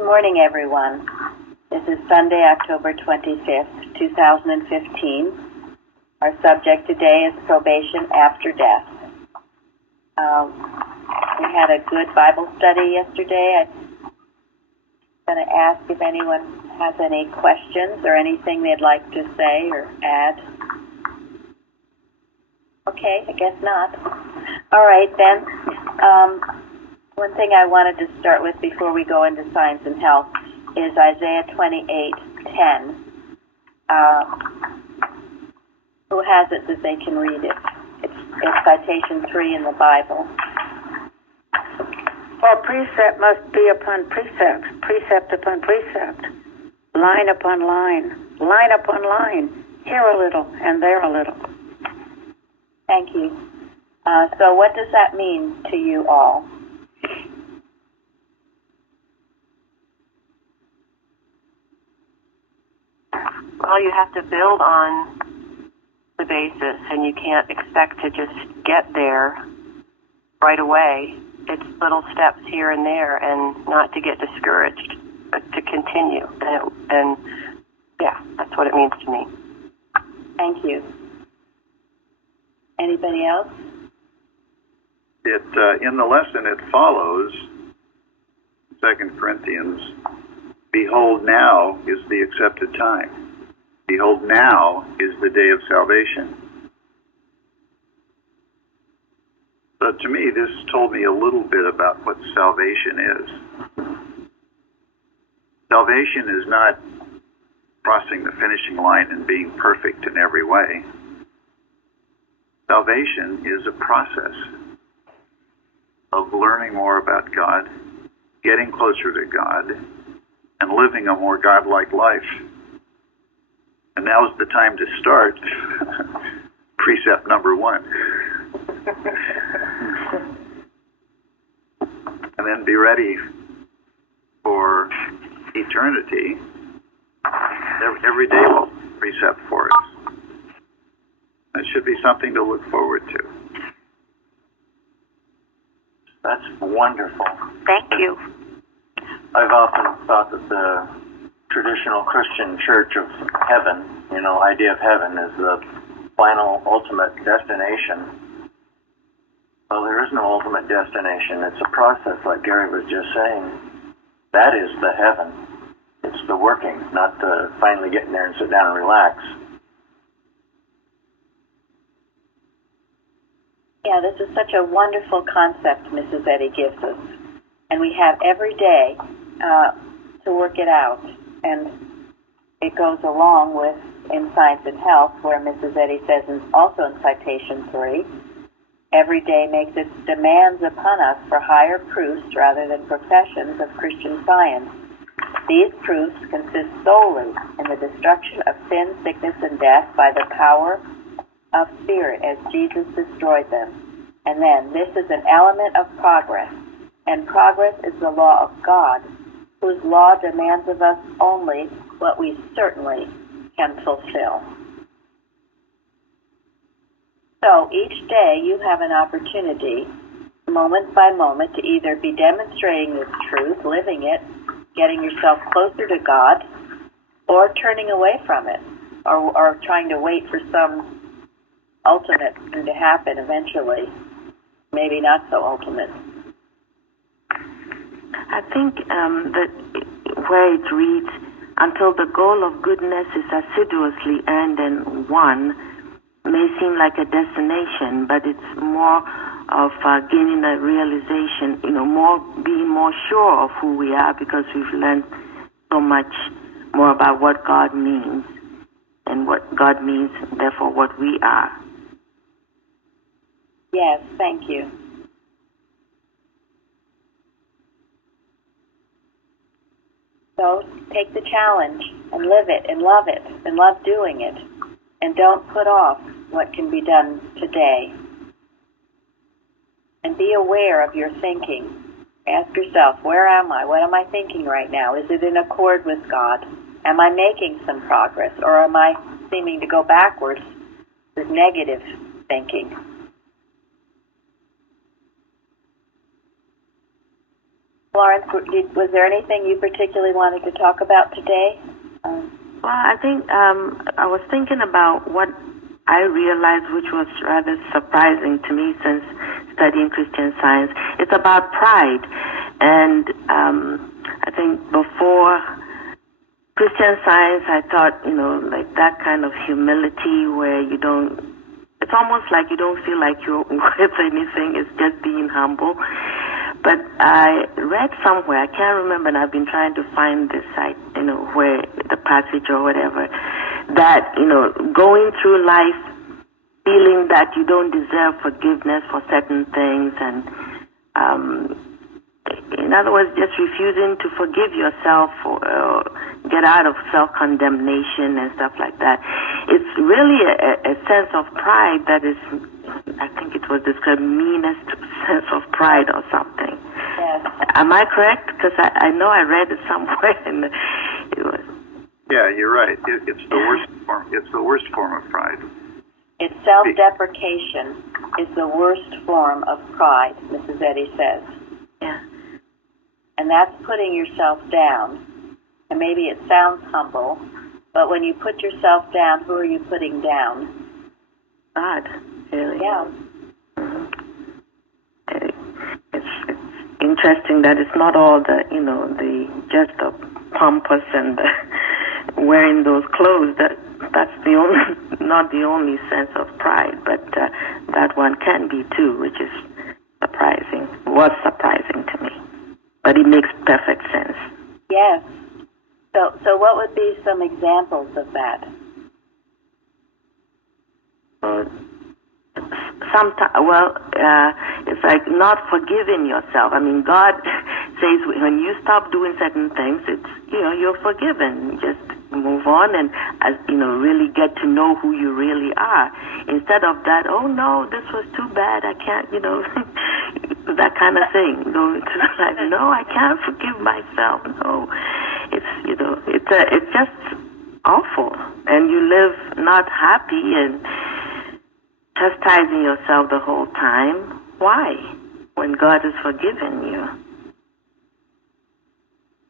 Good morning, everyone. This is Sunday, October 25th, 2015. Our subject today is probation after death. We had a good Bible study yesterday. I'm going to ask if anyone has any questions or anything they'd like to say or add. Okay, I guess not. All right, then. One thing I wanted to start with before we go into science and health is Isaiah 28:10. Who has it that they can read it? It's citation 3 in the Bible. Well, precept must be upon precept, precept upon precept, line upon line upon line, here a little and there a little. Thank you. So what does that mean to you all? Well, you have to build on the basis, and you can't expect to just get there right away. It's little steps here and there, and not to get discouraged, but to continue. And yeah, that's what it means to me. Thank you. Anybody else? In the lesson, it follows 2 Corinthians, behold, now is the accepted time. Behold, now is the day of salvation. So to me, this told me a little bit about what salvation is. Salvation is not crossing the finishing line and being perfect in every way. Salvation is a process of learning more about God, getting closer to God, and living a more God-like life. And now's the time to start precept number 1. And then be ready for eternity. Every day will be precept for us. It should be something to look forward to. That's wonderful. Thank you. I've often thought that the traditional Christian church of heaven, idea of heaven is the final, ultimate destination. Well, there is no ultimate destination. It's a process, like Gary was just saying. That is the heaven. It's the working, not the finally getting there and sit down and relax. Yeah, this is such a wonderful concept Mrs. Eddy gives us. And we have every day to work it out. And it goes along with in Science and Health, where Mrs. Eddy says, also in citation 3, every day makes its demands upon us for higher proofs rather than professions of Christian science. These proofs consist solely in the destruction of sin, sickness, and death by the power of spirit as Jesus destroyed them. And then this is an element of progress, and progress is the law of God, whose law demands of us only what we certainly can fulfill. So each day you have an opportunity, moment by moment, to either be demonstrating this truth, living it, getting yourself closer to God, or turning away from it, or trying to wait for some ultimate thing to happen eventually. Maybe not so ultimate. I think that where it reads, until the goal of goodness is assiduously earned and won, may seem like a destination, but it's more of gaining a realization, being more sure of who we are, because we've learned so much more about what God means, and what God means, therefore, what we are. Yes, thank you. So take the challenge and live it and love doing it. And don't put off what can be done today. And be aware of your thinking. Ask yourself, where am I? What am I thinking right now? Is it in accord with God? Am I making some progress? Or am I seeming to go backwards with negative thinking? Florence, was there anything you particularly wanted to talk about today? Well, I think I was thinking about what I realized, which was rather surprising to me since studying Christian Science. It's about pride. And I think before Christian Science, I thought, like that kind of humility where you don't, it's almost like you don't feel like you're worth anything. It's just being humble. But I read somewhere, I can't remember, and I've been trying to find this site, where the passage or whatever, that, going through life feeling that you don't deserve forgiveness for certain things, and in other words, just refusing to forgive yourself or get out of self-condemnation and stuff like that. It's really a sense of pride that is, I think it was described, meanest sense of pride or something. Yes. Am I correct? Because I know I read it somewhere and it was. Yeah, you're right. It's the worst form. It's the worst form of pride. It's self-deprecation is the worst form of pride, Mrs. Eddy says. Yeah. And that's putting yourself down. And maybe it sounds humble, but when you put yourself down, who are you putting down? God, really. Yeah. Mm-hmm. It's interesting that it's not all the, just the pompous and the wearing those clothes. That's not the only sense of pride, but that one can be too, which is surprising. Was surprising to me, but it makes perfect sense. Yes. So what would be some examples of that? It's like not forgiving yourself. I mean, God says when you stop doing certain things, it's, you're forgiven. Just move on and, really get to know who you really are. Instead of that, oh no, this was too bad, I can't, that kind of thing. It's like, no, I can't forgive myself. No, it's just awful. And you live not happy and chastising yourself the whole time. Why? When God has forgiven you.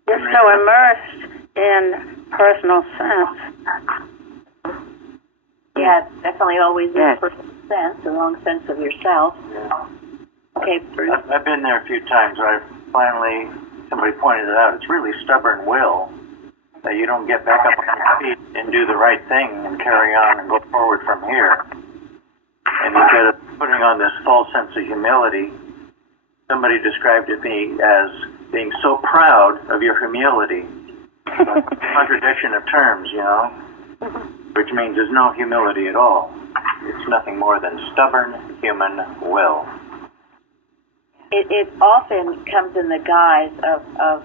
You're so immersed in personal sense. Yeah, definitely always Yes. in personal sense, the wrong sense of yourself. Yeah. Okay, Bruce. I've been there a few times where somebody pointed it out, it's really stubborn will that you don't get back up on your feet and do the right thing and carry on and go forward from here. And instead of putting on this false sense of humility, somebody described it as being so proud of your humility. Contradiction of terms, which means there's no humility at all. It's nothing more than stubborn human will. It often comes in the guise of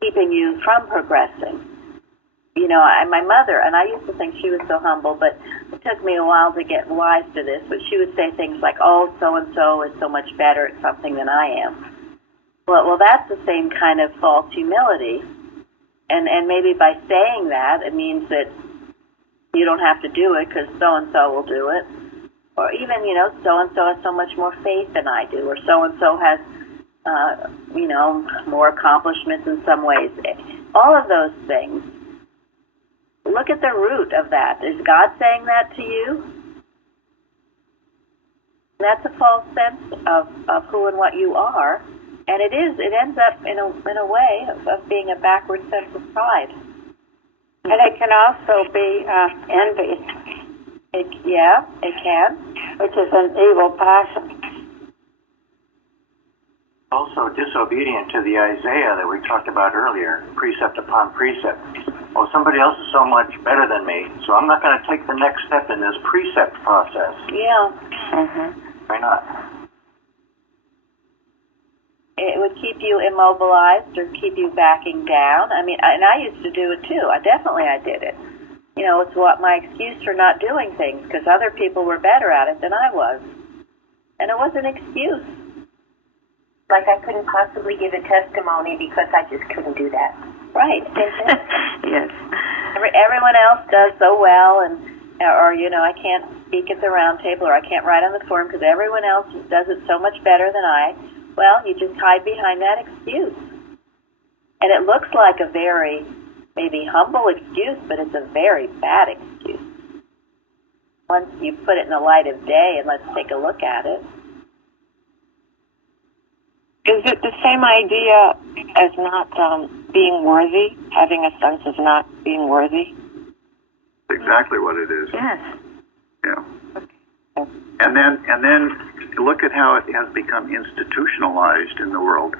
keeping you from progressing. My mother, and I used to think she was so humble, but it took me a while to get wise to this, but she would say things like, oh, so-and-so is so much better at something than I am. Well, that's the same kind of false humility. And maybe by saying that, it means that you don't have to do it because so-and-so will do it. Or even, so-and-so has so much more faith than I do, or so-and-so has, more accomplishments in some ways. All of those things. Look at the root of that. Is God saying that to you? That's a false sense of who and what you are. And it ends up in a way of being a backward sense of pride. And it can also be envy. It can. Which is an evil passion. Also disobedient to the Isaiah that we talked about earlier, precept upon precept. Well, somebody else is so much better than me, so I'm not going to take the next step in this precept process. Yeah. Mm-hmm. Why not? It would keep you immobilized or keep you backing down. I mean, and I used to do it too. I did it. It's what my excuse for not doing things, because other people were better at it than I was. And it was an excuse. Like I couldn't possibly give a testimony because I just couldn't do that. Right. Yes. Everyone else does so well, or I can't speak at the roundtable, or I can't write on the forum because everyone else does it so much better than I. well, you just hide behind that excuse. And it looks like a very, maybe humble excuse, but it's a very bad excuse. Once you put it in the light of day and let's take a look at it. Is it the same idea as not being worthy, having a sense of not being worthy? Exactly what it is. Yes. Yeah. And then look at how it has become institutionalized in the world.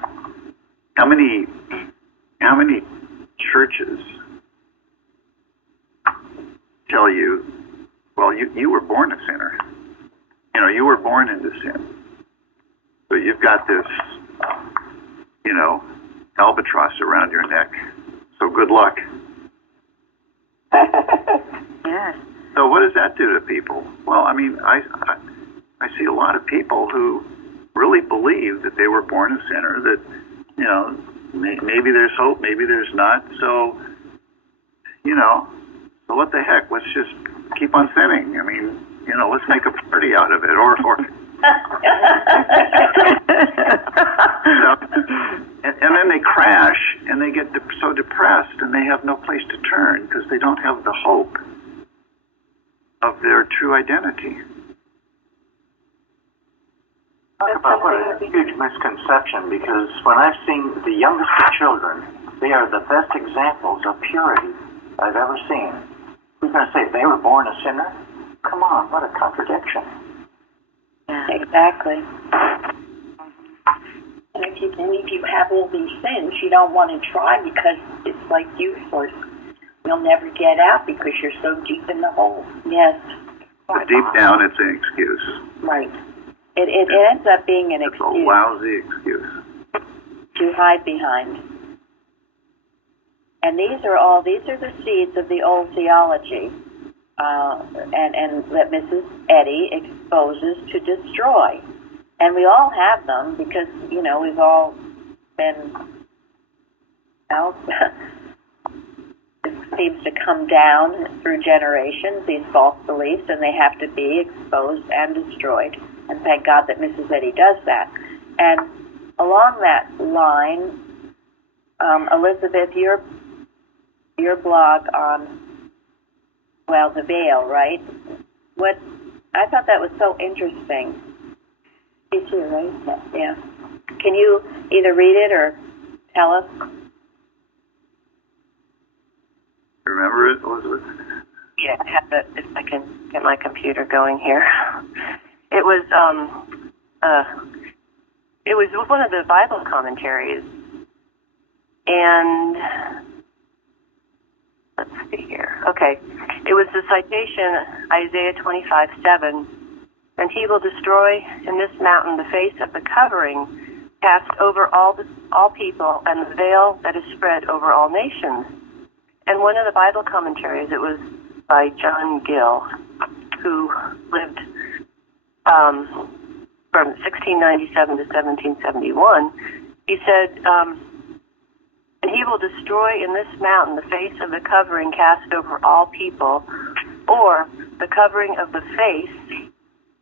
How many churches tell you, well, you were born a sinner. You know, you were born into sin. So you've got this, albatross around your neck. So good luck. Yes. So what does that do to people? Well, I mean, I see a lot of people who really believe that they were born a sinner, that, maybe there's hope, maybe there's not. So, so what the heck? Let's just keep on sinning. I mean, let's make a party out of it. Or and then they crash and they get so depressed and they have no place to turn because they don't have the hope of their true identity. Talk about what a huge misconception, because when I've seen the youngest of children, they are the best examples of purity I've ever seen. Who's going to say they were born a sinner? Come on, what a contradiction. Yeah, exactly. And if you believe you have all these sins, you don't want to try because it's like useless. You'll never get out because you're so deep in the hole. Yes. But deep down, it's an excuse. Right. It ends up being an It's excuse a lousy excuse to hide behind. And these are the seeds of the old theology, and that Mrs. Eddy exposes to destroy. And we all have them because, we've all been, it seems to come down through generations, these false beliefs, and they have to be exposed and destroyed. And thank God that Mrs. Eddy does that. And along that line, Elizabeth, your blog on, the veil, right? I thought that was so interesting. You too, right? Yeah. Can you either read it or tell us? Remember it, Elizabeth? Yeah, I have it if I can get my computer going here. It was one of the Bible commentaries, and let's see here. Okay, it was the citation Isaiah 25:7, and he will destroy in this mountain the face of the covering cast over all people, and the veil that is spread over all nations. And one of the Bible commentaries, it was by John Gill, who lived from 1697 to 1771. He said, and he will destroy in this mountain the face of the covering cast over all people, or the covering of the face,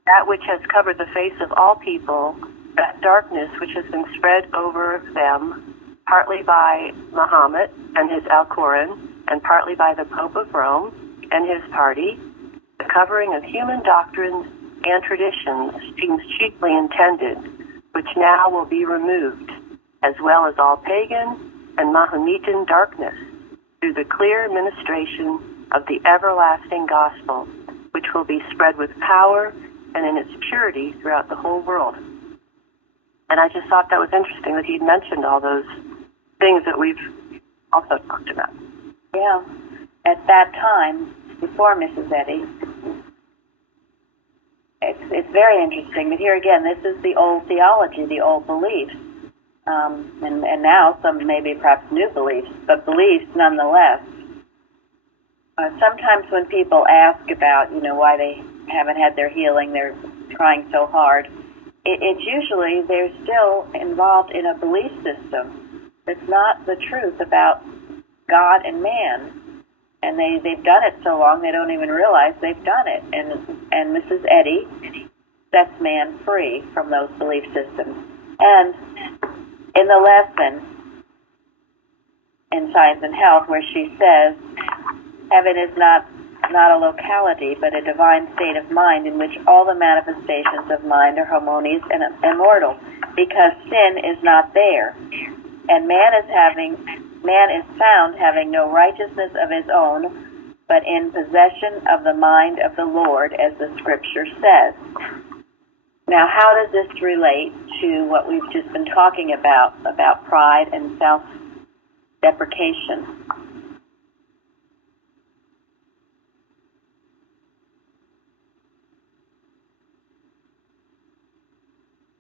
that which has covered the face of all people, that darkness which has been spread over them, partly by Muhammad and his Al-Quran, and partly by the Pope of Rome and his party, the covering of human doctrines and traditions seems chiefly intended, which now will be removed, as well as all pagan and Mahometan darkness, through the clear ministration of the everlasting gospel, which will be spread with power and in its purity throughout the whole world. And I just thought that was interesting that he'd mentioned all those things that we've also talked about. Yeah. At that time, before Mrs. Eddy, it's very interesting. But here again, this is the old theology, the old beliefs. And now some maybe perhaps new beliefs, but beliefs nonetheless. Sometimes when people ask about, why they haven't had their healing, they're trying so hard, it's usually they're still involved in a belief system that's not the truth about God and man. And they've done it so long they don't even realize they've done it. And Mrs. Eddy sets man free from those belief systems. And in the lesson in Science and Health, where she says, heaven is not a locality, but a divine state of mind in which all the manifestations of mind are harmonious and immortal, because sin is not there. And man is found having no righteousness of his own, but in possession of the mind of the Lord, as the Scripture says. Now, how does this relate to what we've just been talking about pride and self-deprecation?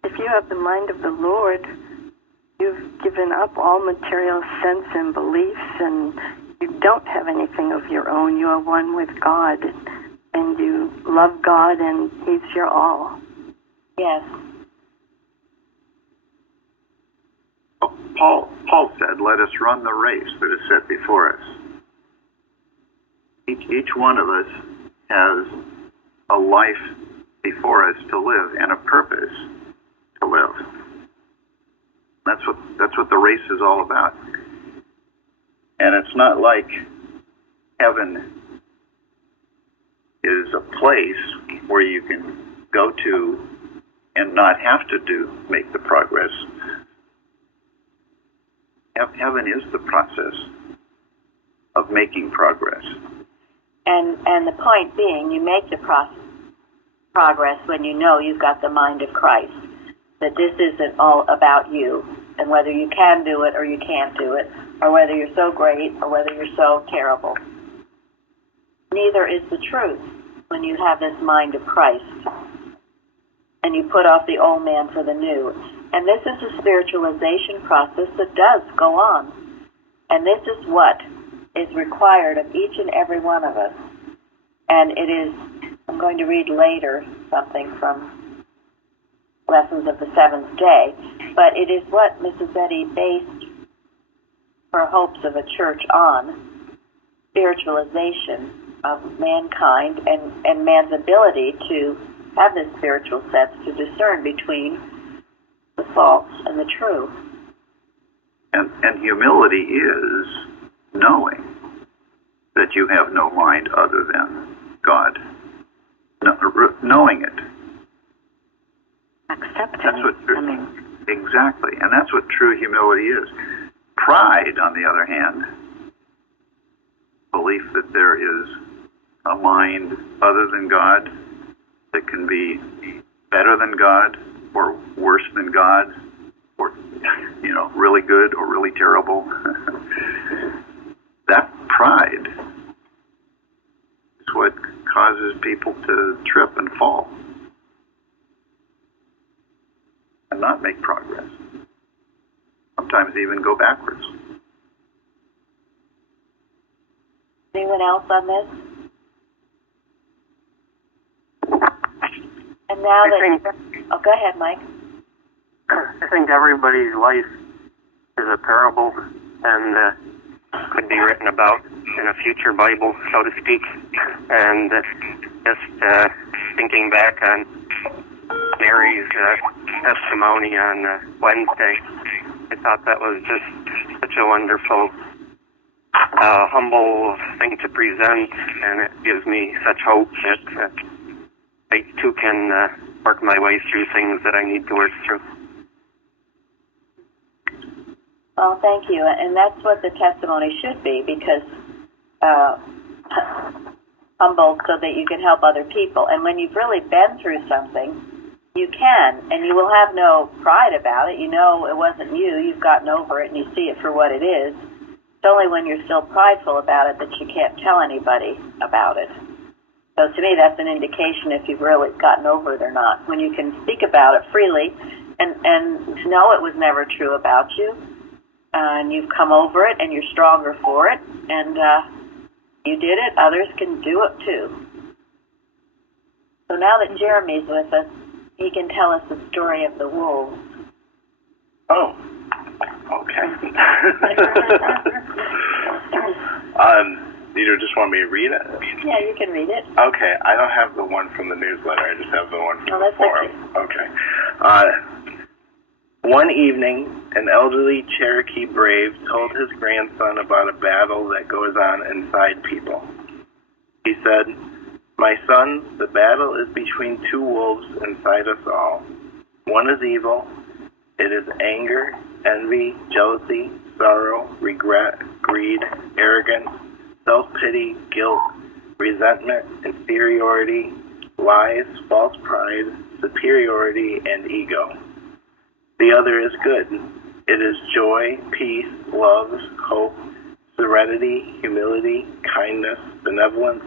If you have the mind of the Lord, you've given up all material sense and beliefs, and you don't have anything of your own. You are one with God, and you love God, and He's your all. Yes. Paul said, let us run the race that is set before us. Each one of us has a life before us to live and a purpose to live. That's what the race is all about. And it's not like heaven is a place where you can go to and not have to make the progress. Heaven is the process of making progress. And the point being, you make the progress when you know you've got the mind of Christ, that this isn't all about you, and whether you can do it or you can't do it, or whether you're so great or whether you're so terrible. Neither is the truth when you have this mind of Christ, and you put off the old man for the new. And this is a spiritualization process that does go on. And this is what is required of each and every one of us. And it is, I'm going to read later something from Lessons of the Seventh Day, but it is what Mrs. Eddy based her hopes of a church on, spiritualization of mankind and man's ability to have this spiritual sense to discern between the false and the true. And humility is knowing that you have no mind other than God. Knowing it. Accepting. That's what exactly. And that's what true humility is. Pride, on the other hand, belief that there is a mind other than God that can be better than God or worse than God, or really good or really terrible. That pride is what causes people to trip and fall and not make progress. Sometimes even go backwards. Anyone else on this? And now oh, go ahead, Mike. I think everybody's life is a parable and could be written about in a future Bible, so to speak. And just thinking back on Mary's testimony on Wednesday, I thought that was just such a wonderful, humble thing to present, and it gives me such hope that I too can work my way through things that I need to work through. Well, thank you. And that's what the testimony should be, because humble so that you can help other people. And when you've really been through something, you can, and you will have no pride about it. You know it wasn't you. You've gotten over it, and you see it for what it is. It's only when you're still prideful about it that you can't tell anybody about it. So to me, that's an indication if you've really gotten over it or not. When you can speak about it freely and know it was never true about you, and you've come over it and you're stronger for it, and you did it, others can do it too. So now that Jeremy's with us, he can tell us the story of the wolves. Oh, okay. You just want me to read it? Yeah, you can read it. Okay, I don't have the one from the newsletter. I just have the one from the forum. Okay. One evening, an elderly Cherokee brave told his grandson about a battle that goes on inside people. He said, "My son, the battle is between two wolves inside us all. One is evil. It is anger, envy, jealousy, sorrow, regret, greed, arrogance, self-pity, guilt, resentment, inferiority, lies, false pride, superiority, and ego. The other is good. It is joy, peace, love, hope, serenity, humility, kindness, benevolence,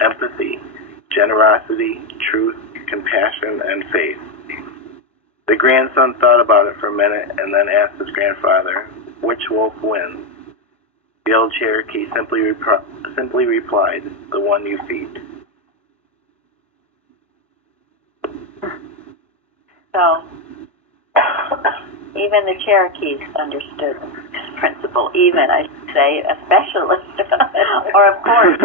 empathy, generosity, truth, compassion, and faith." The grandson thought about it for a minute and then asked his grandfather, "Which wolf wins?" The old Cherokee simply replied, "The one you feed." So, even the Cherokees understood this principle, even, I should say, a specialist, or of course.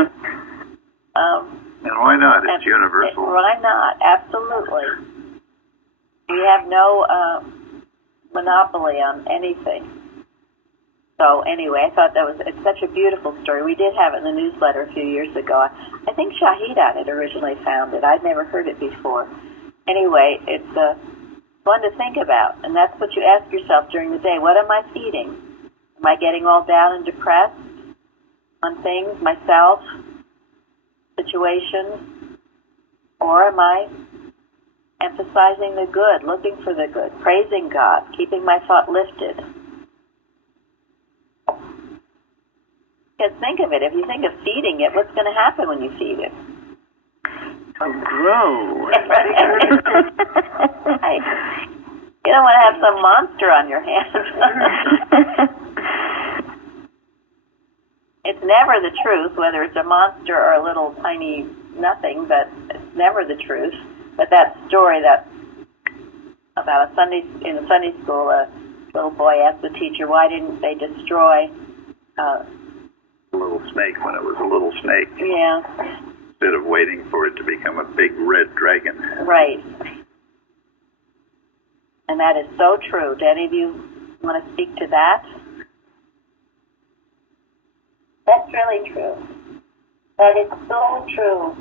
And why not? It's universal. Why not? Absolutely. We have no monopoly on anything. So anyway, I thought it's such a beautiful story. We did have it in the newsletter a few years ago. I think Shahida had originally found it. I'd never heard it before. Anyway, it's one to think about, and that's what you ask yourself during the day. What am I feeding? Am I getting all down and depressed on things, myself, situations, or am I emphasizing the good, looking for the good, praising God, keeping my thought lifted? Because think of it, if you think of feeding it, what's going to happen when you feed it? Grow. Right. You don't want to have some monster on your hands. It's never the truth, whether it's a monster or a little tiny nothing, but it's never the truth. But that story that about in Sunday school, a little boy asked the teacher, "Why didn't they destroy A little snake when it was a little snake. Yeah. Instead of waiting for it to become a big red dragon." Right. And that is so true. Do any of you want to speak to that? That's really true. That is so true.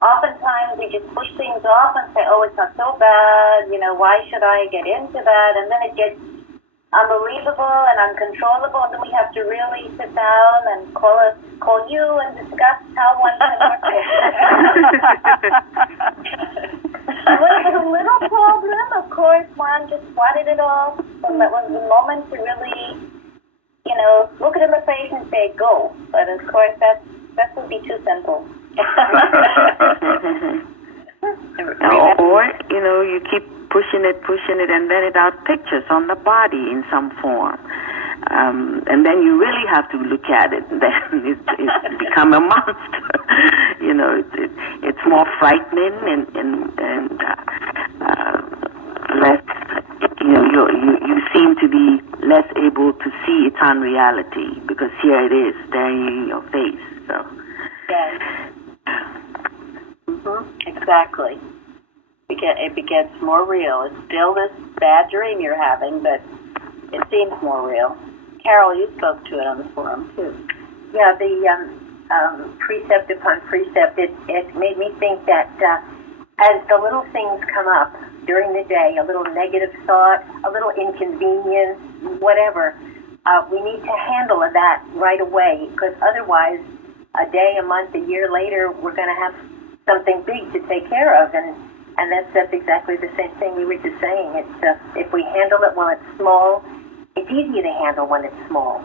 Oftentimes we just push things off and say, "Oh, it's not so bad, why should I get into that?" And then it gets unbelievable and uncontrollable, and then we have to really sit down and call you and discuss how one can work it. When it was a little problem, of course, one just wanted it all. And that was the moment to really, look at him in the face and say, "Go." But of course, that would be too simple. Or, you keep pushing it, and then it out pictures on the body in some form. And then you really have to look at it, and then it's become a monster. It's more frightening and less, you seem to be less able to see its unreality, because here it is staring in your face. So. Yes. Mm-hmm. Exactly. It begins more real. It's still this bad dream you're having, but it seems more real. Carol, you spoke to it on the forum, too. Yeah, the precept upon precept, it made me think that as the little things come up during the day, a little negative thought, a little inconvenience, whatever, we need to handle that right away, because otherwise, a day, a month, a year later, we're going to have something big to take care of, and that's exactly the same thing you were just saying. It's if we handle it while it's small, it's easier to handle when it's small.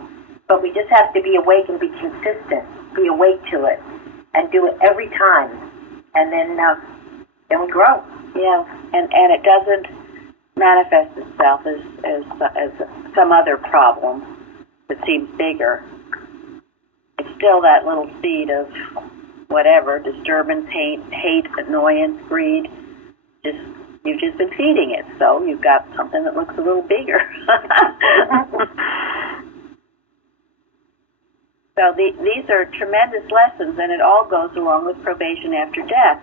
But we just have to be awake and be consistent, be awake to it, and do it every time, and then we grow. Yeah, and it doesn't manifest itself as some other problem that seems bigger. It's still that little seed of whatever, disturbance, hate, annoyance, greed. You've just been feeding it, so you've got something that looks a little bigger. So these are tremendous lessons, and it all goes along with probation after death,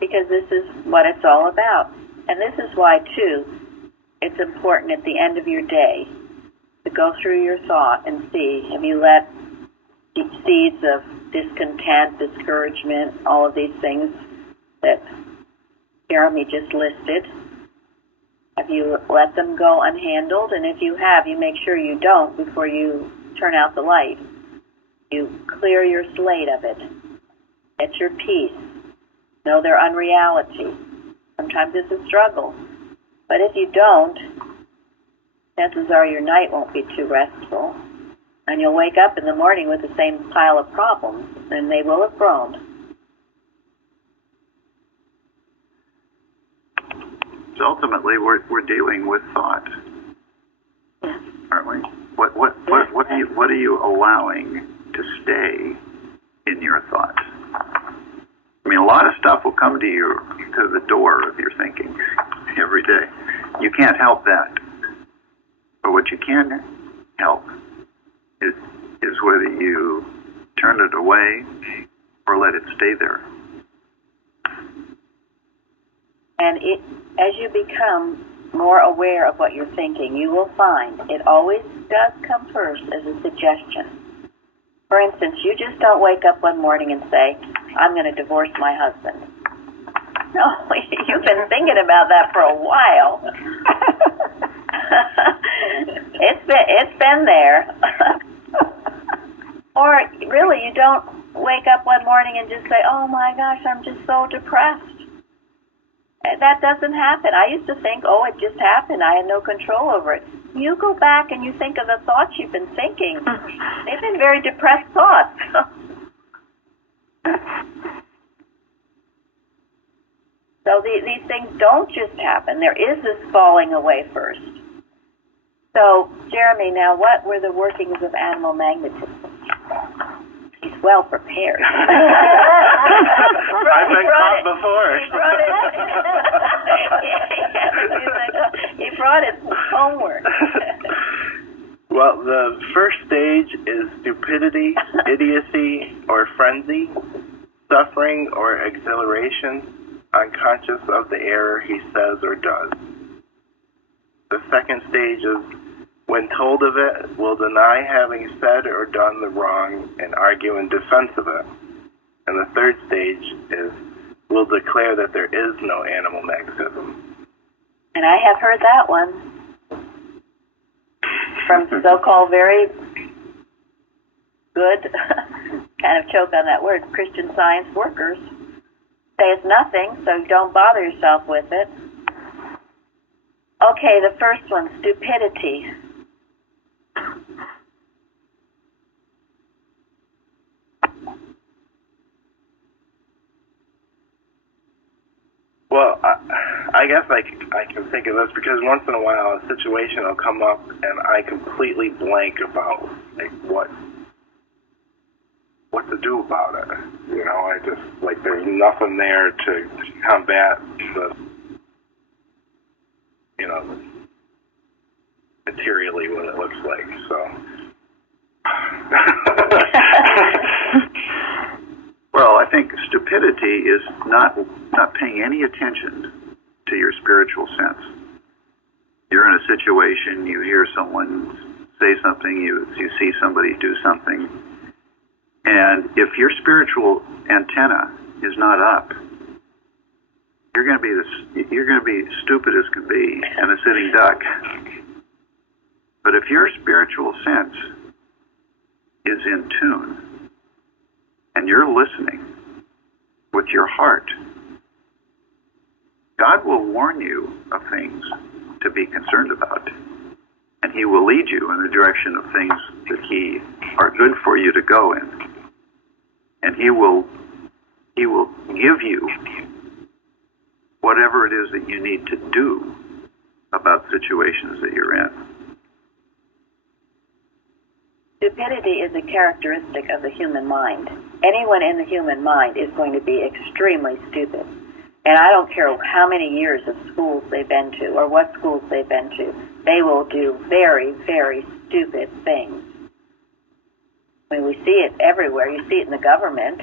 because this is what it's all about. And this is why, too, it's important at the end of your day to go through your thought and see, have you let seeds of discontent, discouragement, all of these things that Jeremy just listed, have you let them go unhandled? And if you have, you make sure you don't before you turn out the light. You clear your slate of it. Get your peace. Know their unreality. Sometimes it's a struggle. But if you don't, chances are your night won't be too restful. And you'll wake up in the morning with the same pile of problems, and they will have grown. So ultimately, we're dealing with thought, aren't we? What are you allowing to stay in your thought? I mean, a lot of stuff will come to you to the door of your thinking every day. You can't help that, but what you can help is whether you turn it away or let it stay there. And as you become more aware of what you're thinking, you will find it always does come first as a suggestion. For instance, you just don't wake up one morning and say, I'm going to divorce my husband. No, you've been thinking about that for a while. It's been there. Or really, you don't wake up one morning and just say, oh my gosh, I'm just so depressed. That doesn't happen. I used to think, oh, it just happened. I had no control over it. You go back and you think of the thoughts you've been thinking. They've been very depressed thoughts. So these things don't just happen. There is this falling away first. So, Jeremy, now what were the workings of animal magnetism? He's well prepared. I've been caught before. He brought his homework. Well, the first stage is stupidity, idiocy, or frenzy, suffering or exhilaration, unconscious of the error he says or does. The second stage is when told of it, will deny having said or done the wrong and argue in defense of it. And the third stage is will declare that there is no animal magnetism. And I have heard that one from so-called very good, kind of choke on that word, Christian Science workers. Say it's nothing, so don't bother yourself with it. Okay, the first one, stupidity. Well, I guess I can think of this because once in a while a situation will come up and I completely blank about like what to do about it. You know, I just like there's nothing there to combat the materially what it looks like. So. Well, I think stupidity is not paying any attention to your spiritual sense. You're in a situation, you hear someone say something, you see somebody do something, and if your spiritual antenna is not up, you're going to be stupid as can be and a sitting duck. But if your spiritual sense is in tune, and you're listening with your heart, God will warn you of things to be concerned about, and He will lead you in the direction of things that He are good for you to go in, and He will give you whatever it is that you need to do about situations that you're in. Stupidity is a characteristic of the human mind. Anyone in the human mind is going to be extremely stupid. And I don't care how many years of schools they've been to or what schools they've been to. They will do very, very stupid things. I mean, we see it everywhere. You see it in the government.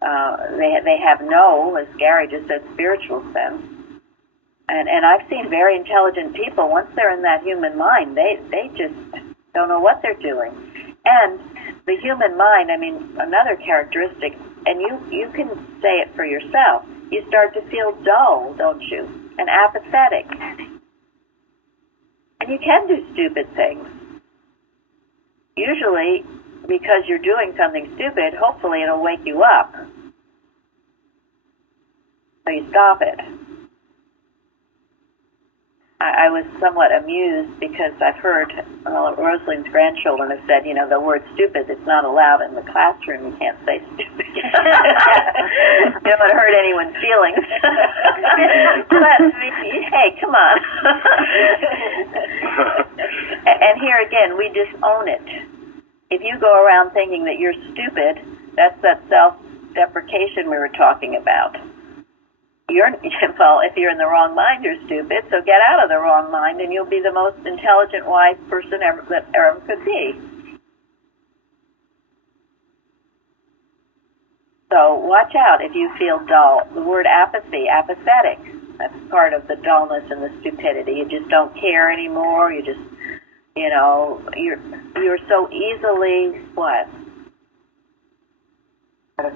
They have no, as Gary just said, spiritual sense. And I've seen very intelligent people, once they're in that human mind, they just don't know what they're doing. And the human mind, I mean, another characteristic, and you can say it for yourself, you start to feel dull, don't you? And apathetic. And you can do stupid things. Usually, because you're doing something stupid, hopefully it'll wake you up. So you stop it. I was somewhat amused because I've heard Rosalind's grandchildren have said, the word stupid, it's not allowed in the classroom. You can't say stupid. You don't want to hurt anyone's feelings. But, hey, come on. And here again, we disown it. If you go around thinking that you're stupid, that's that self-deprecation we were talking about. If you're in the wrong mind, you're stupid, so get out of the wrong mind and you'll be the most intelligent, wise person that ever could be. So watch out if you feel dull. The word apathy, apathetic, that's part of the dullness and the stupidity. You just don't care anymore. You just, you're so easily, what? Led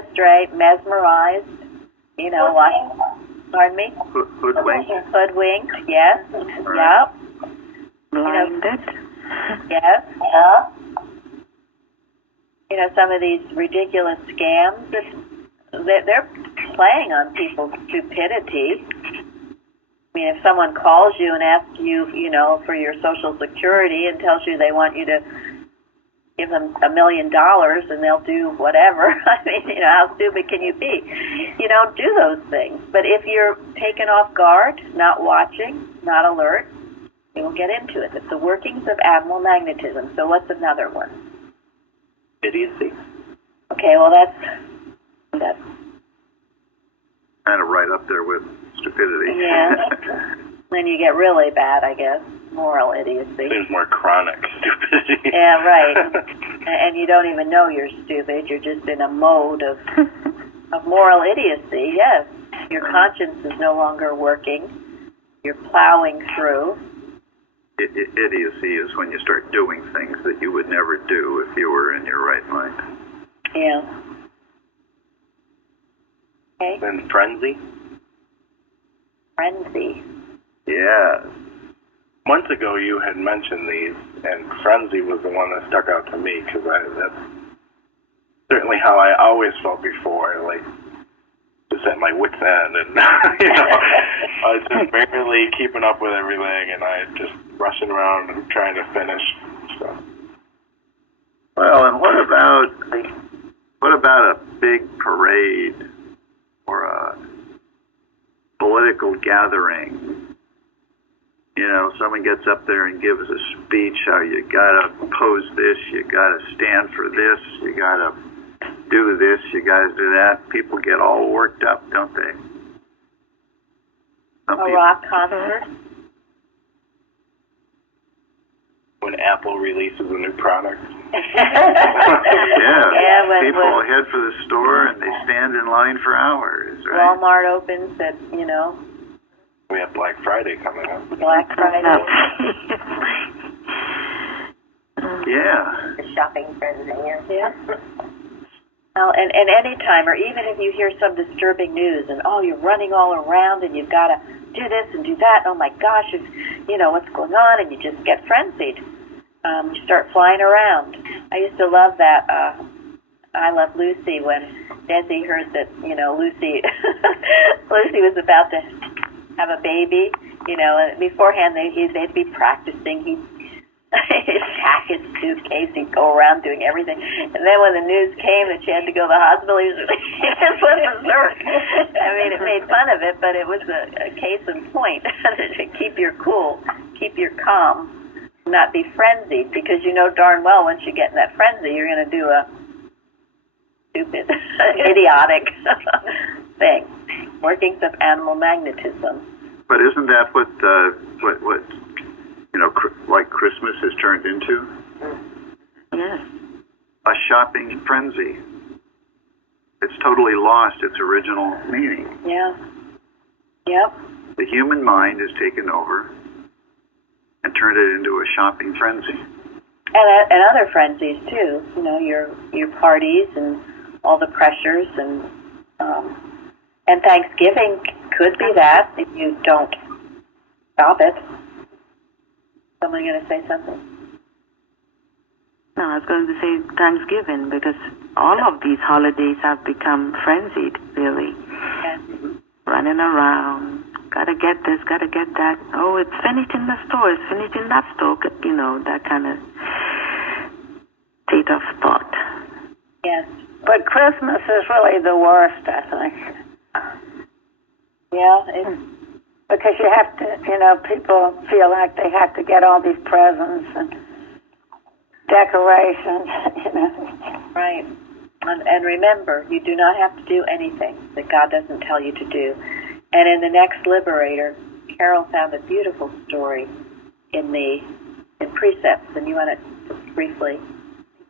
astray, mesmerized. Pardon me? Hoodwinked. Hoodwinked, yes. Right. Yep. Blinded. Yes. Some of these ridiculous scams, they're playing on people's stupidity. I mean, if someone calls you and asks you, for your Social Security and tells you they want you to give them $1 million and they'll do whatever. I mean, how stupid can you be? You don't do those things. But if you're taken off guard, not watching, not alert, you will get into it. It's the workings of animal magnetism. So what's another one? Idiocy. Okay, well that's kind of right up there with stupidity. Yeah. Then you get really bad, I guess. Moral idiocy. Seems more chronic stupidity. Yeah, right. And you don't even know you're stupid. You're just in a mode of moral idiocy, yes. Your conscience is no longer working. You're plowing through. Idiocy is when you start doing things that you would never do if you were in your right mind. Yeah. Okay. Then frenzy. Frenzy. Yeah. Months ago, you had mentioned these, and frenzy was the one that stuck out to me because that's certainly how I always felt before, like just at my wit's end, and I was just barely keeping up with everything, and I just rushing around and trying to finish stuff. Well, and what about a big parade or a political gathering? Someone gets up there and gives a speech how you gotta oppose this, you gotta stand for this, you gotta do this, you gotta do that. People get all worked up, don't they? A rock concert? When Apple releases a new product. Yeah, people head for the store and they stand in line for hours, right? Walmart opens at, We have Black Friday coming up. Black Friday. Yeah. The shopping frenzy. Yeah. Well, and any time, or even if you hear some disturbing news, and you're running all around, and you've got to do this and do that. Oh my gosh, what's going on? And you just get frenzied. You start flying around. I used to love that. I Love Lucy when Desi heard that Lucy was about to have a baby, and beforehand they'd be practicing. He'd pack his suitcase, he'd go around doing everything. And then when the news came that she had to go to the hospital, he just went berserk. I mean, it made fun of it, but it was a case in point to keep your cool, keep your calm, not be frenzied, because you know darn well once you get in that frenzy, you're going to do a stupid, idiotic thing. Workings of animal magnetism. But isn't that what like Christmas has turned into? Yes. A shopping frenzy. It's totally lost its original meaning. Yeah. Yep. The human mind has taken over and turned it into a shopping frenzy. And other frenzies too. You know, your parties and all the pressures and Thanksgiving could be that if you don't stop it. Someone going to say something? No, I was going to say Thanksgiving, because all of these holidays have become frenzied, really. Yeah. Running around, gotta get this, gotta get that. Oh, it's finished in the store, it's finished in that store. You know, that kind of state of thought. Yes. But Christmas is really the worst, I think. Yeah, because you have to, you know, people feel like they have to get all these presents and decorations, you know. Right. And remember, you do not have to do anything that God doesn't tell you to do. And in the next Liberator, Carol found a beautiful story in Precepts, and you want to just briefly.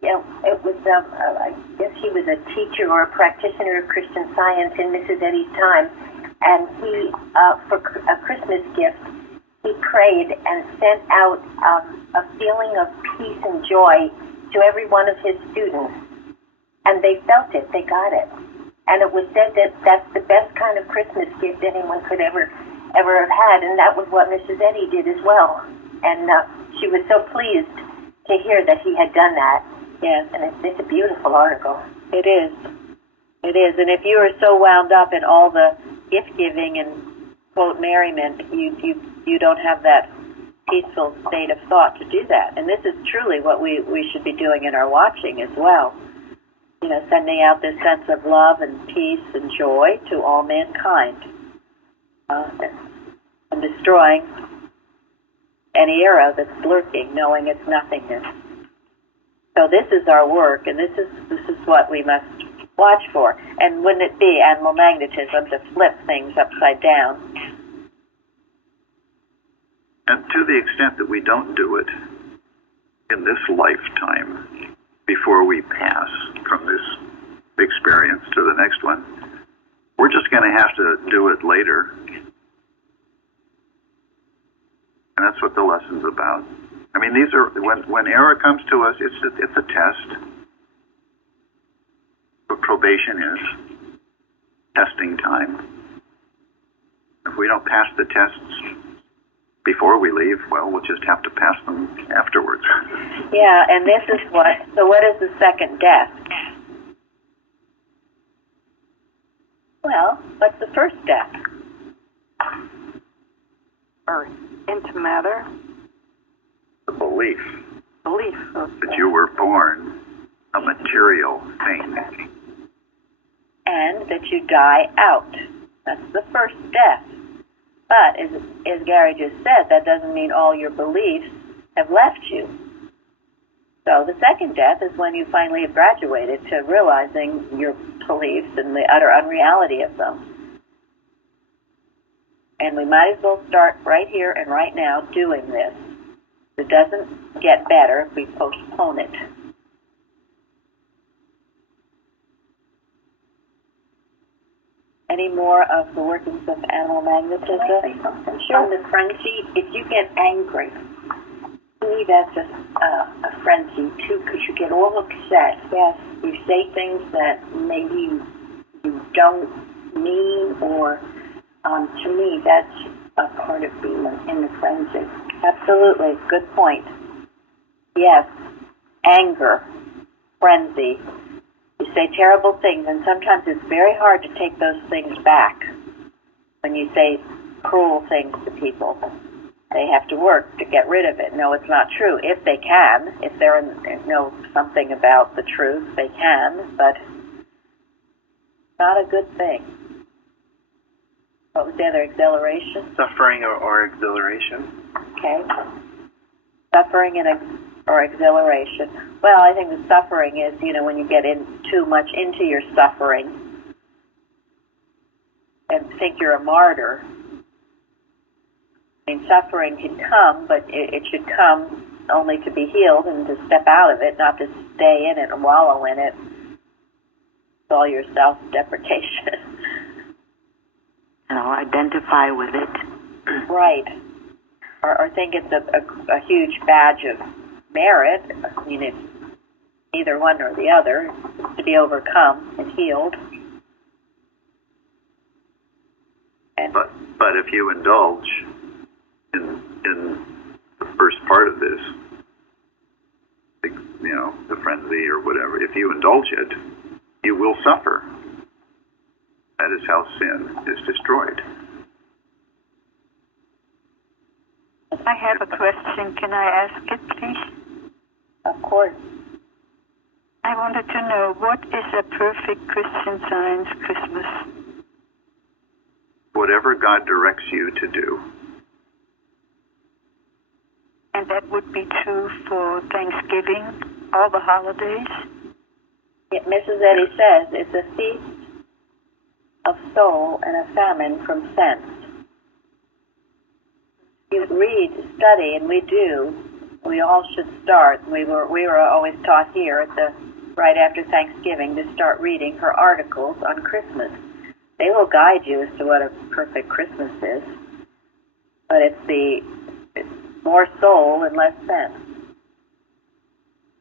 Yeah, it was, I guess he was a teacher or a practitioner of Christian Science in Mrs. Eddy's time, and he, for a Christmas gift, he prayed and sent out a feeling of peace and joy to every one of his students. And they felt it, they got it. And it was said that that's the best kind of Christmas gift anyone could ever have had, and that was what Mrs. Eddy did as well. And she was so pleased to hear that he had done that. Yes. And it's a beautiful article. It is. It is. And if you are so wound up in all the gift-giving and, quote, merriment, you don't have that peaceful state of thought to do that. And this is truly what we should be doing in our watching as well. You know, sending out this sense of love and peace and joy to all mankind. And destroying any arrow that's lurking, knowing its nothingness. So this is our work, and this is what we must watch for. And wouldn't it be animal magnetism to flip things upside down? And to the extent that we don't do it in this lifetime, before we pass from this experience to the next one, we're just going to have to do it later. And that's what the lesson's about. I mean, these are when error comes to us, it's a test. What probation is testing time. If we don't pass the tests before we leave, well, we'll just have to pass them afterwards. Yeah, and this is so what is the second death? Well, what's the first death? Or into matter? The belief Of that you were born a material thing. And that you die out. That's the first death. But, as Gary just said, that doesn't mean all your beliefs have left you. So the second death is when you finally have graduated to realizing your beliefs and the utter unreality of them. And we might as well start right here and right now doing this. It doesn't get better if we postpone it. Any more of the workings of animal magnetism? Can I say something? Sure. On the frenzy, if you get angry, to me that's a frenzy too, because you get all upset. Yes. You say things that maybe you don't mean, or to me that's a part of being in the frenzy. Absolutely. Good point. Yes. Anger. Frenzy. You say terrible things, and sometimes it's very hard to take those things back. When you say cruel things to people, they have to work to get rid of it. No, it's not true. If they can, if they know something about the truth, they can, but it's not a good thing. What was the other? Exhilaration? Suffering or exhilaration. Okay. Suffering or exhilaration. Well, I think the suffering is, when you get in too much into your suffering and think you're a martyr. I mean, suffering can come, but it should come only to be healed and to step out of it, not to stay in it and wallow in it. It's all your self-deprecation. identify with it. Right. Or think it's a huge badge of merit. I mean, it's either one or the other, to be overcome and healed. And but if you indulge in the first part of this, the frenzy or whatever, if you indulge it, you will suffer. That is how sin is destroyed. I have a question. Can I ask it, please? Of course. I wanted to know, what is a perfect Christian Science Christmas? Whatever God directs you to do. And that would be true for Thanksgiving, all the holidays? Yeah, Mrs. Eddy says it's a feast of soul and a famine from sense. You read, study, and we do. We all should start. We were always taught here right after Thanksgiving to start reading her articles on Christmas. They will guide you as to what a perfect Christmas is. But it's more soul and less sense.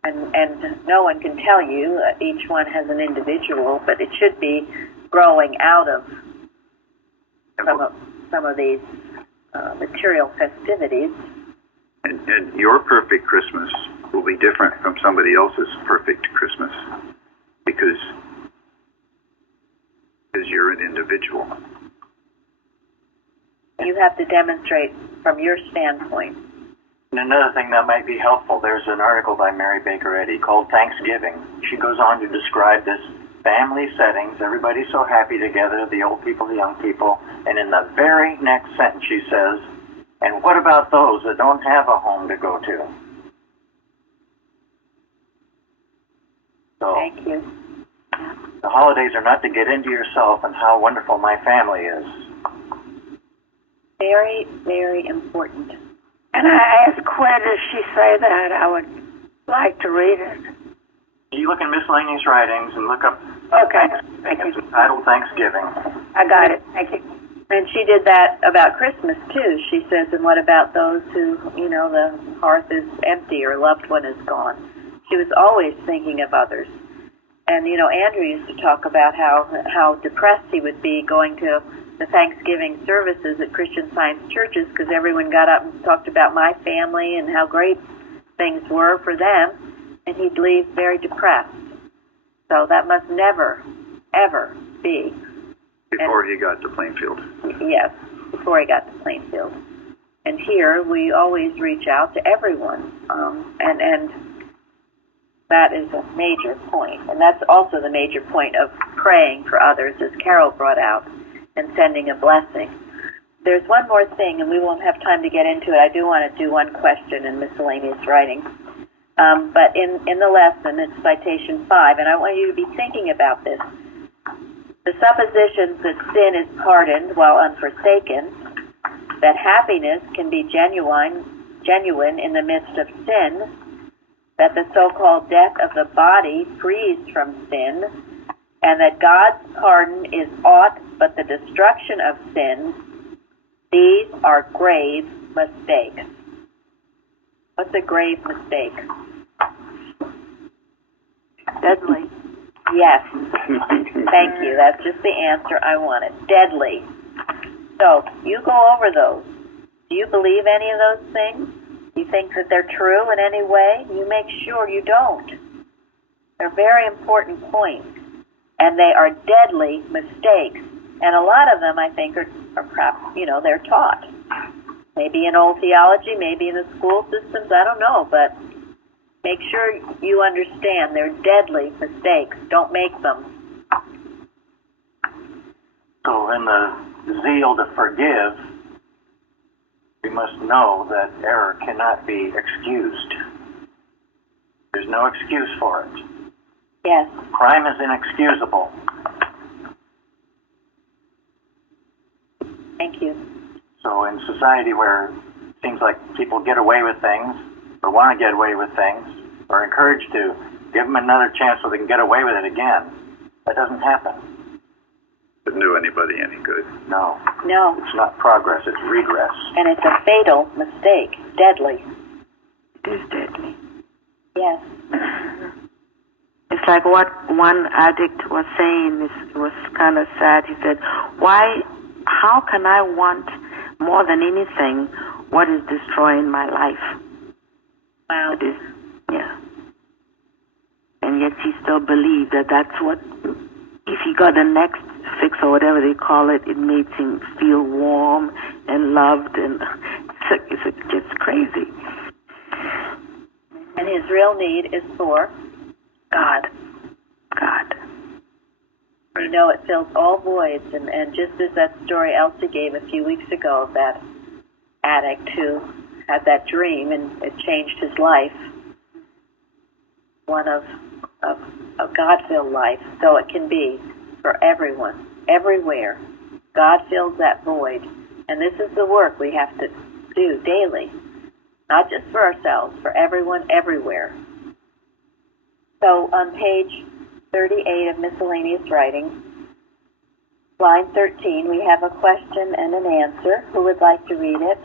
And no one can tell you. Each one has an individual, but it should be growing out of some of these material festivities. And your perfect Christmas will be different from somebody else's perfect Christmas because you're an individual. You have to demonstrate from your standpoint. And another thing that might be helpful, there's an article by Mary Baker Eddy called Thanksgiving. She goes on to describe this family settings, everybody's so happy together, the old people, the young people, and in the very next sentence she says, and what about those that don't have a home to go to? So, thank you. The holidays are not to get into yourself and how wonderful my family is. Very, very important. And I asked, where does she say that? I would like to read it. You look in miscellaneous writings and look up. Okay. Thank you. It's entitled Thanksgiving. I got it. Thank you. And she did that about Christmas, too. She says, and what about those who, the hearth is empty or loved one is gone? She was always thinking of others. And, Andrew used to talk about how depressed he would be going to the Thanksgiving services at Christian Science churches because everyone got up and talked about my family and how great things were for them, and he'd leave very depressed. So that must never, ever be. Before he got to Plainfield. Yes, before he got to Plainfield. And here we always reach out to everyone, and that is a major point. And that's also the major point of praying for others, as Carol brought out, and sending a blessing. There's one more thing, and we won't have time to get into it. I do want to do one question in miscellaneous writing. But in the lesson, it's citation 5, and I want you to be thinking about this. The suppositions that sin is pardoned while unforsaken, that happiness can be genuine in the midst of sin, that the so-called death of the body frees from sin, and that God's pardon is aught but the destruction of sin, these are grave mistakes. What's a grave mistake? Deadly. Yes. Thank you. That's just the answer I wanted. Deadly. So, you go over those. Do you believe any of those things? Do you think that they're true in any way? You make sure you don't. They're very important points. And they are deadly mistakes. And a lot of them, I think, are perhaps, they're taught. Maybe in old theology, maybe in the school systems, I don't know, but make sure you understand they're deadly mistakes. Don't make them. So in the zeal to forgive, we must know that error cannot be excused. There's no excuse for it. Yes. Crime is inexcusable. Thank you. So in society where it seems like people get away with things, or want to get away with things, or encouraged to give them another chance so they can get away with it again, that doesn't happen. Didn't do anybody any good. No. No. It's not progress, it's regress. And it's a fatal mistake. Deadly. It is deadly. Yes. It's like what one addict was saying. It was kind of sad. He said, how can I want more than anything what is destroying my life? Wow. It is, yeah. And yet he still believed that that's what, if he got the next fix or whatever they call it, it made him feel warm and loved, and it's crazy. And his real need is for God. God. You know, it fills all voids, and just as that story Elsie gave a few weeks ago of that addict who had that dream and it changed his life, one of a God-filled life, so it can be for everyone, everywhere. God fills that void, and this is the work we have to do daily, not just for ourselves, for everyone, everywhere. So on page 38 of Miscellaneous Writing, line 13, we have a question and an answer. Who would like to read it?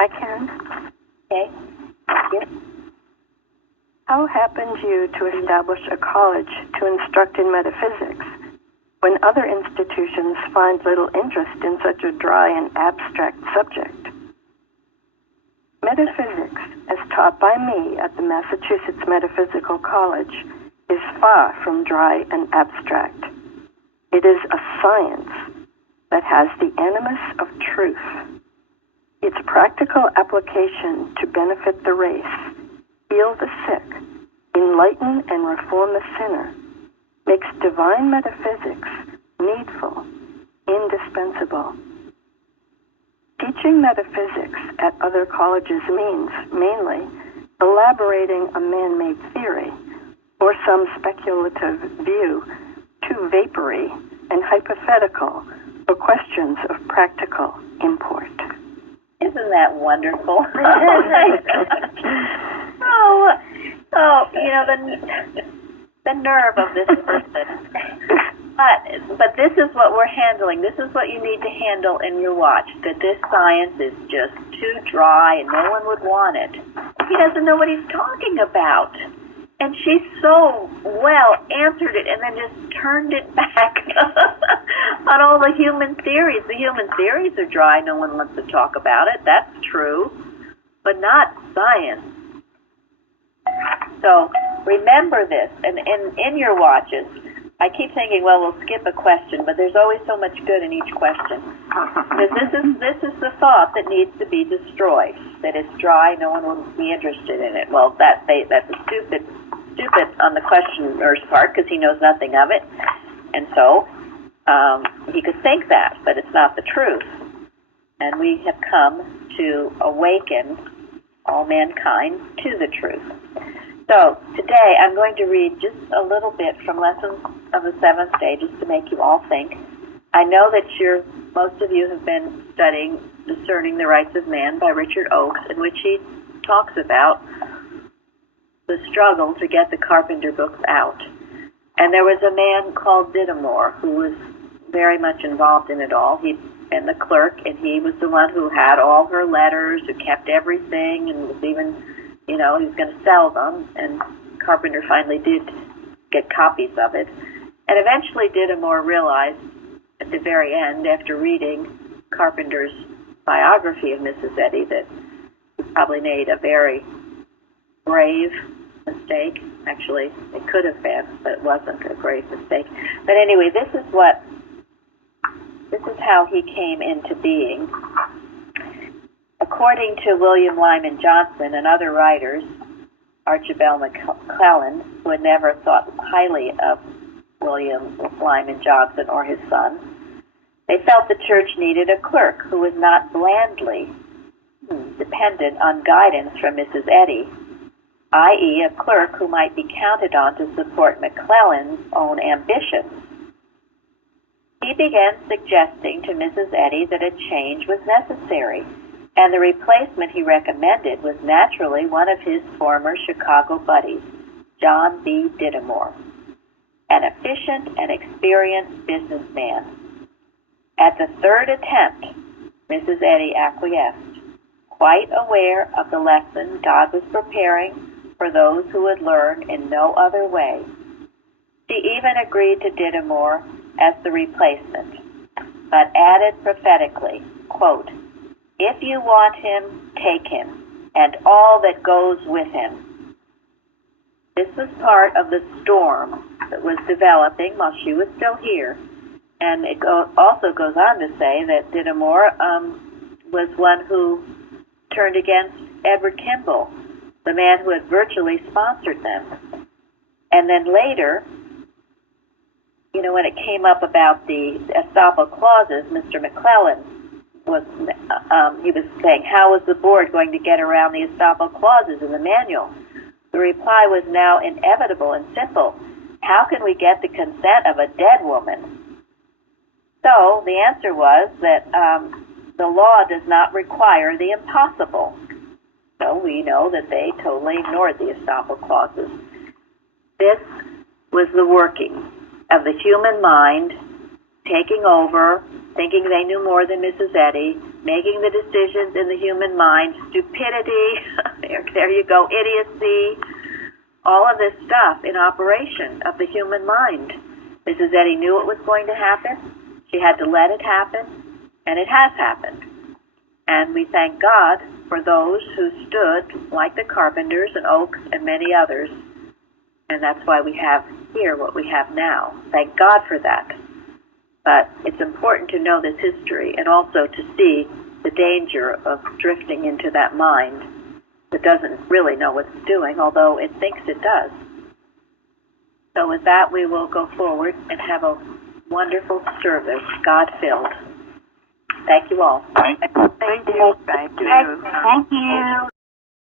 I can. Okay. Thank you. How happened you to establish a college to instruct in metaphysics when other institutions find little interest in such a dry and abstract subject? Metaphysics, as taught by me at the Massachusetts Metaphysical College, is far from dry and abstract. It is a science that has the animus of truth. Its practical application to benefit the race, heal the sick, enlighten and reform the sinner, makes divine metaphysics needful, indispensable. Teaching metaphysics at other colleges means, mainly, elaborating a man-made theory or some speculative view too vapory and hypothetical for questions of practical import. Isn't that wonderful? Oh, you know, the nerve of this person. But this is what we're handling. This is what you need to handle in your watch, that this science is just too dry and no one would want it. He doesn't know what he's talking about. And she so well answered it and then just turned it back on all the human theories. The human theories are dry. No one wants to talk about it. That's true. But not science. So remember this. And in your watches, I keep thinking, well, we'll skip a question, but there's always so much good in each question. This is the thought that needs to be destroyed. That it's dry, no one will be interested in it. Well, that's a stupid on the questioner's part because he knows nothing of it, and so he could think that, but it's not the truth. And we have come to awaken all mankind to the truth. So today I'm going to read just a little bit from Lessons of the Seventh Day, just to make you all think. I know that most of you have been studying Discerning the Rights of Man by Richard Oakes, in which he talks about the struggle to get the Carpenter books out. And there was a man called Dittemore who was very much involved in it all. He'd been the clerk, and he was the one who had all her letters, who kept everything, and was even, he was going to sell them. And Carpenter finally did get copies of it. And eventually Dittemore realized at the very end, after reading Carpenter's biography of Mrs. Eddy, that he probably made a very grave mistake. Actually, it could have been, but it wasn't a grave mistake. But anyway, this is how he came into being. According to William Lyman Johnson and other writers, Archibald McClellan, who had never thought highly of William Lyman Johnson or his son, they felt the church needed a clerk who was not blandly dependent on guidance from Mrs. Eddy, i.e. a clerk who might be counted on to support McClellan's own ambitions. He began suggesting to Mrs. Eddy that a change was necessary, and the replacement he recommended was naturally one of his former Chicago buddies, John B. Dittemore. an efficient and experienced businessman. At the third attempt, Mrs. Eddy acquiesced, quite aware of the lesson God was preparing for those who would learn in no other way. She even agreed to Dittmore as the replacement, but added prophetically, quote, "If you want him, take him, and all that goes with him." This was part of the storm that was developing while she was still here. And it also goes on to say that Dittmore was one who turned against Edward Kimball, the man who had virtually sponsored them. And then later, when it came up about the estoppel clauses, Mr. McClellan was saying, how was the board going to get around the estoppel clauses in the manual? The reply was now inevitable and simple. How can we get the consent of a dead woman? So the answer was that the law does not require the impossible. So we know that they totally ignored the estoppel clauses. This was the working of the human mind taking over, thinking they knew more than Mrs. Eddy, making the decisions in the human mind, stupidity, there you go, idiocy, all of this stuff in operation of the human mind. Mrs. Eddy knew it was going to happen. She had to let it happen, and it has happened. And we thank God for those who stood, like the Carpenters and Oaks and many others, and that's why we have here what we have now. Thank God for that. But it's important to know this history and also to see the danger of drifting into that mind that doesn't really know what it's doing, although it thinks it does. So with that, we will go forward and have a wonderful service, God-filled. Thank you all. Thank you. Thank you. Thank you. Thank you.